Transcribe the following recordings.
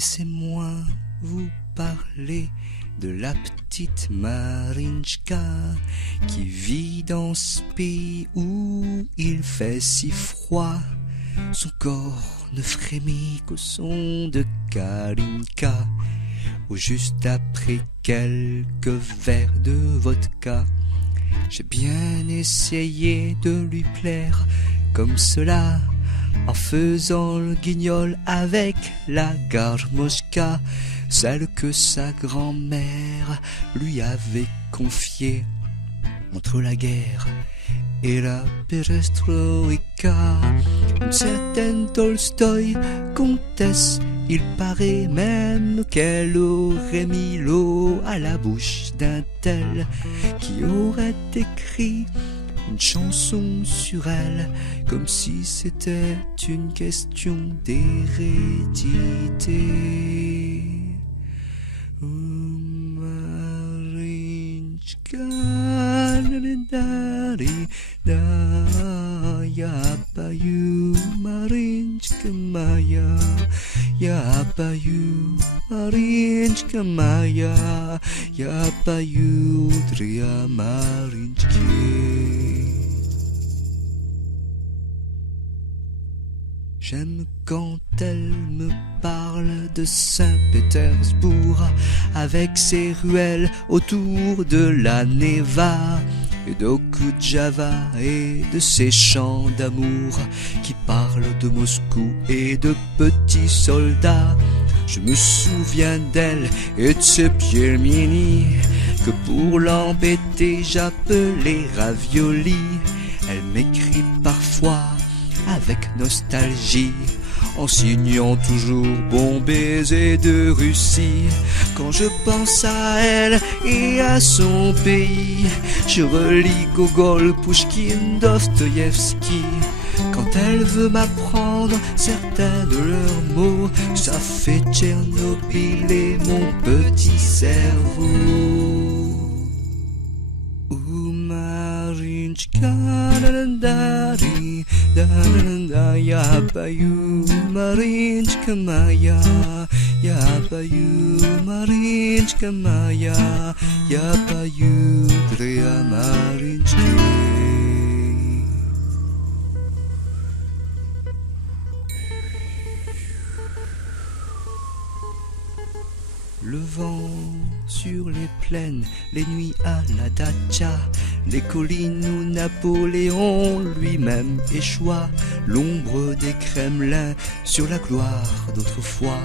Laissez-moi vous parler de la petite Marinchka qui vit dans ce pays où il fait si froid. Son corps ne frémit qu'au son de Kalinka, ou juste après quelques verres de vodka. J'ai bien essayé de lui plaire comme cela, en faisant le guignol avec la garmoshka, celle que sa grand-mère lui avait confiée. Entre la guerre et la perestroïka, une certaine Tolstoï, comtesse, il paraît même qu'elle aurait mis l'eau à la bouche d'un tel qui aurait écrit une chanson sur elle, comme si c'était une question d'hérédité. Marinchka, yapayu, Marinchka maya, yapayu, Marinchka maya, yapayu, dria Marinchki. J'aime quand elle me parle de Saint-Pétersbourg, avec ses ruelles autour de la Neva, et d'Okudjava et de ses chants d'amour qui parlent de Moscou et de petits soldats. Je me souviens d'elle et de ses pieds mini que pour l'embêter j'appelais ravioli. Elle m'écrit parfois avec nostalgie, en signant toujours bon baiser de Russie. Quand je pense à elle et à son pays, je relis Gogol, Pouchkine, Dostoïevski. Quand elle veut m'apprendre certains de leurs mots, ça fait Tchernobyl et mon petit cerveau. Marinchka, da-da-da-di, da-da-da-da, yapayu, Marinchka maya, yapayu, Marinchka maya, yapayu, dria Marinchki. Le vent sur les plaines, les nuits à la dacha, les collines où Napoléon lui-même échoua, l'ombre des Kremlins sur la gloire d'autrefois,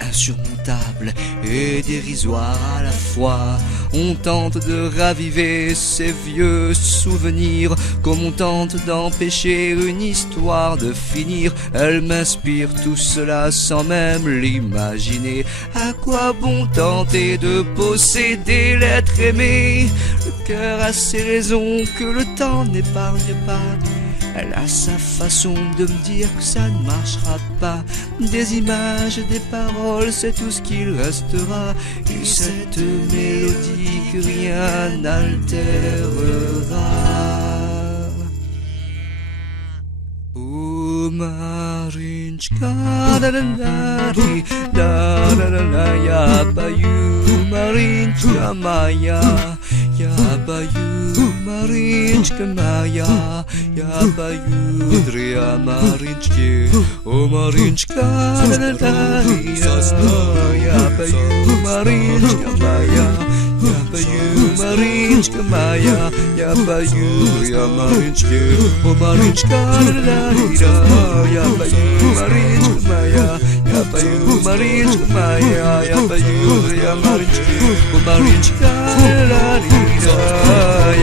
insurmontable et dérisoire à la fois. On tente de raviver ces vieux souvenirs, comme on tente d'empêcher une histoire de finir. Elle m'inspire tout cela sans même l'imaginer. À quoi bon tenter de posséder l'être aimé? Le cœur a ses raisons que le temps n'épargne pas. Elle a sa façon de me dire que ça ne marchera pas. Des images, des paroles, c'est tout ce qu'il restera. Et cette mélodie que rien n'altérera. Oh Marinchka, da-da-da-di, da-da-da-da, yapayu, Marinchka maya, yapayu, Marinchka maya, yapayu, dria Marinchki. Oh Marinchka, da-da-da-di, yapayu, Marinchka maya, yapayu, Marinchka maya, yapayu, dria Marinchki. Oh Marinchka, da-da-da-di, yapayu, Marinchka maya, yapayu, Marinchka maya, yapayu, dria Marinchki. Oh Marinchka, da-da-da-di,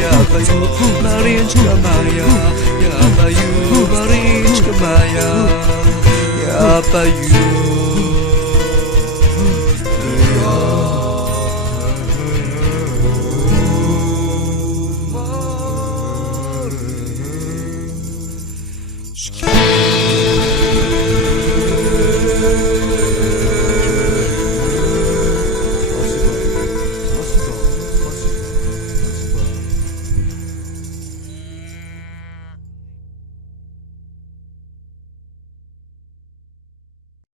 yapayu, Marinchka maya, yapayu, Marinchka maya, yapayu.